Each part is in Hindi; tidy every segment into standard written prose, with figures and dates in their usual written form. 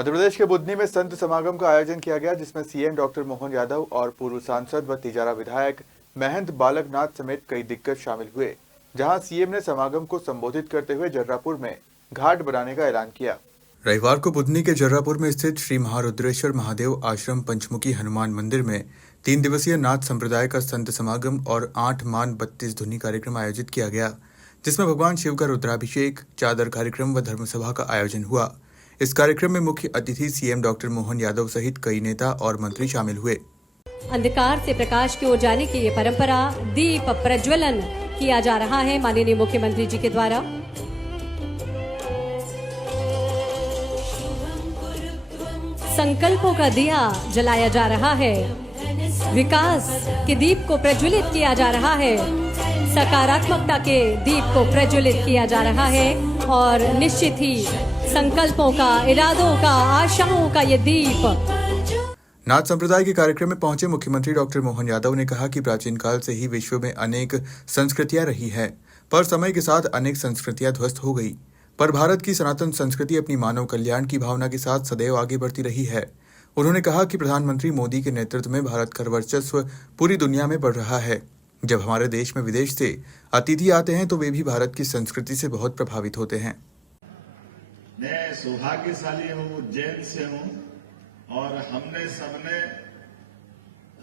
मध्य प्रदेश के बुधनी में संत समागम का आयोजन किया गया, जिसमें सीएम डॉक्टर मोहन यादव और पूर्व सांसद व तिजारा विधायक महंत बालकनाथ समेत कई दिग्गज शामिल हुए। जहां सीएम ने समागम को संबोधित करते हुए जर्रापुर में घाट बनाने का ऐलान किया। रविवार को बुधनी के जर्रापुर में स्थित श्री महारुद्रेश्वर महादेव आश्रम पंचमुखी हनुमान मंदिर में 3 दिवसीय नाथ संप्रदाय का संत समागम और 8 मान 32 धुनी कार्यक्रम आयोजित किया गया, जिसमें भगवान शिव का रुद्राभिषेक, चादर कार्यक्रम व धर्मसभा का आयोजन हुआ। इस कार्यक्रम में मुख्य अतिथि सीएम डॉक्टर मोहन यादव सहित कई नेता और मंत्री शामिल हुए। अंधकार से प्रकाश की ओर जाने की ये परंपरा दीप प्रज्वलन किया जा रहा है माननीय मुख्यमंत्री जी के द्वारा। संकल्पों का दिया जलाया जा रहा है, विकास के दीप को प्रज्वलित किया जा रहा है, सकारात्मकता के दीप को प्रज्वलित किया जा रहा है और निश्चित ही संकल्पों का, इरादों का, आशाओं का ये दीप। नाथ संप्रदाय के कार्यक्रम में पहुंचे मुख्यमंत्री डॉक्टर मोहन यादव ने कहा कि प्राचीन काल से ही विश्व में अनेक संस्कृतियां रही हैं, पर समय के साथ अनेक संस्कृतियां ध्वस्त हो गई, पर भारत की सनातन संस्कृति अपनी मानव कल्याण की भावना के साथ सदैव आगे बढ़ती रही है। उन्होंने कहा कि प्रधानमंत्री मोदी के नेतृत्व में भारत का वर्चस्व पूरी दुनिया में बढ़ रहा है। जब हमारे देश में विदेश से अतिथि आते हैं तो वे भी भारत की संस्कृति से बहुत प्रभावित होते हैं। मैं सौभाग्यशाली हूँ, उज्जैन से हूँ और हमने सबने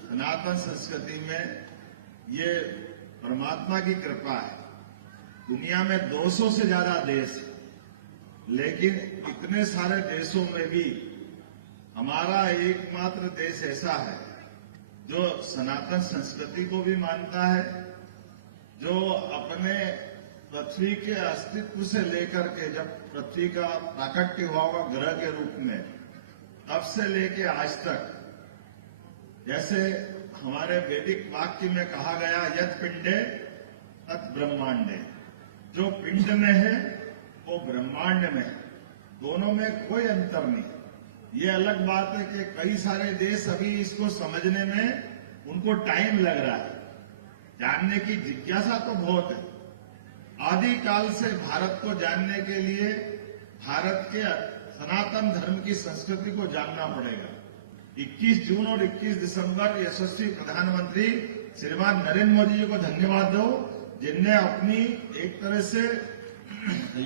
सनातन संस्कृति में ये परमात्मा की कृपा है। दुनिया में 200 से ज्यादा देश है, लेकिन इतने सारे देशों में भी हमारा एकमात्र देश ऐसा है जो सनातन संस्कृति को भी मानता है, जो अपने पृथ्वी के अस्तित्व से लेकर के, जब पृथ्वी का प्राकट्य हुआ होगा ग्रह के रूप में, तब से लेके आज तक, जैसे हमारे वैदिक वाक्य में कहा गया, यत् पिंडे तत् ब्रह्मांडे, जो पिंड में है वो ब्रह्मांड में है, दोनों में कोई अंतर नहीं। ये अलग बात है कि कई सारे देश अभी इसको समझने में उनको टाइम लग रहा है, जानने की जिज्ञासा तो बहुत है। आदिकाल से भारत को जानने के लिए भारत के सनातन धर्म की संस्कृति को जानना पड़ेगा। 21 जून और 21 दिसंबर यशस्वी प्रधानमंत्री श्रीमान नरेंद्र मोदी जी को धन्यवाद दो, जिनने अपनी एक तरह से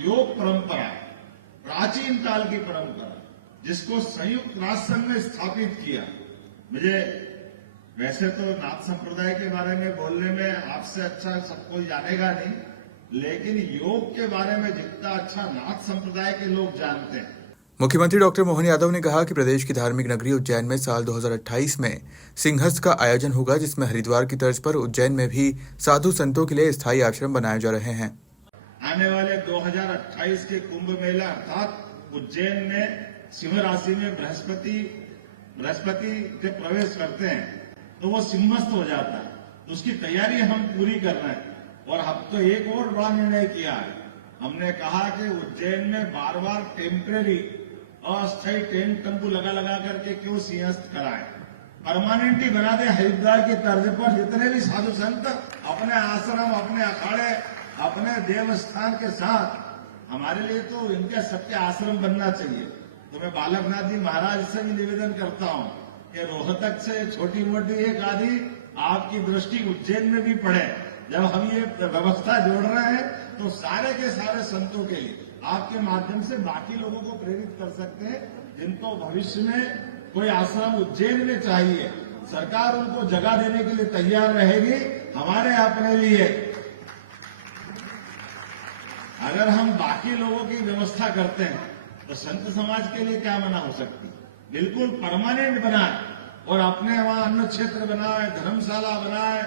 योग परंपरा, प्राचीन काल की परंपरा, जिसको संयुक्त राष्ट्र संघ ने स्थापित किया। मुझे वैसे तो नाथ संप्रदाय के बारे में बोलने में आपसे अच्छा सब कोई जानेगा नहीं, लेकिन योग के बारे में जितना अच्छा नाथ संप्रदाय के लोग जानते हैं। मुख्यमंत्री डॉक्टर मोहन यादव ने कहा कि प्रदेश की धार्मिक नगरी उज्जैन में साल 2028 में सिंहस्थ का आयोजन होगा, जिसमें हरिद्वार की तर्ज पर उज्जैन में भी साधु संतों के लिए स्थायी आश्रम बनाए जा रहे हैं। आने वाले 2028 के कुंभ मेला अर्थात उज्जैन में सिंह राशि में बृहस्पति जब प्रवेश करते हैं तो वो सिंहस्थ हो जाता है, तो उसकी तैयारी हम पूरी कर रहे हैं। और अब तो एक और बड़ा निर्णय किया है, हमने कहा कि उज्जैन में बार-बार टेम्परेरी अस्थायी टेंट तंबू लगा करके क्यों सिंहस्थ कराएं, परमानेंट ही बना दे। हरिद्वार की तर्ज पर जितने भी साधु संत अपने आश्रम, अपने अखाड़े, अपने देवस्थान के साथ, हमारे लिए तो इनके सबके आश्रम बनना चाहिए। तो मैं बालकनाथ जी महाराज से भी निवेदन करता हूं कि रोहतक से छोटी मोटी एक आदि आपकी दृष्टि उज्जैन में भी पड़े। जब हम ये व्यवस्था जोड़ रहे हैं तो सारे के सारे संतों के लिए आपके माध्यम से बाकी लोगों को प्रेरित कर सकते हैं, जिनको भविष्य में कोई आश्रम उज्जैन में चाहिए, सरकार उनको जगह देने के लिए तैयार रहेगी। हमारे अपने लिए अगर हम बाकी लोगों की व्यवस्था करते हैं तो संत समाज के लिए क्या मना हो सकती? बिल्कुल परमानेंट बनाए और अपने वहां अन्न क्षेत्र बनाए, धर्मशाला बनाए,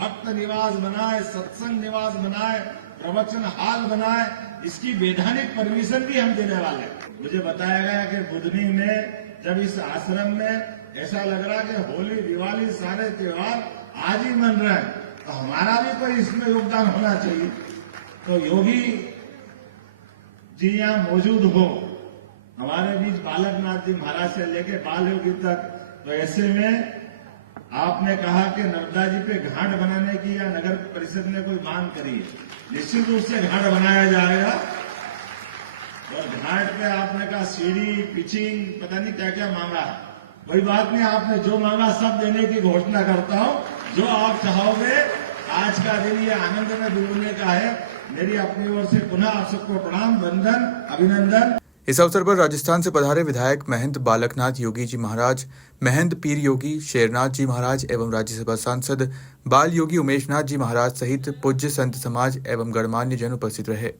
भक्त निवास बनाए, सत्संग निवास बनाए, प्रवचन हाल बनाए, इसकी वैधानिक परमिशन भी हम देने वाले हैं। मुझे बताया गया कि बुधनी में जब इस आश्रम में ऐसा लग रहा कि होली, दिवाली, सारे त्योहार आज ही मन रहे हैं, तो हमारा भी कोई इसमें योगदान होना चाहिए। तो योगी जी यहाँ मौजूद हो, हमारे बीच बालकनाथ जी महाराज से लेके बाल योगी तक, तो ऐसे में आपने कहा कि नर्मदा जी पे घाट बनाने की या नगर परिषद ने कोई मांग करी है, निश्चित रूप से घाट बनाया जाएगा। और घाट पे आपने कहा सीढ़ी पिचिंग पता नहीं क्या क्या मांगा। कोई बात नहीं, आपने जो मांगा सब देने की घोषणा करता हूं। जो आप चाहोगे, आज का दिन ये आनंद में डूबने का है। मेरी अपनी ओर से पुनः आप सबको प्रणाम, वंदन, अभिनंदन। इस अवसर पर राजस्थान से पधारे विधायक महंत बालकनाथ योगी जी महाराज, महंत पीर योगी शेरनाथ जी महाराज एवं राज्यसभा सांसद बाल योगी उमेशनाथ जी महाराज सहित पूज्य संत समाज एवं गणमान्य जन उपस्थित रहे।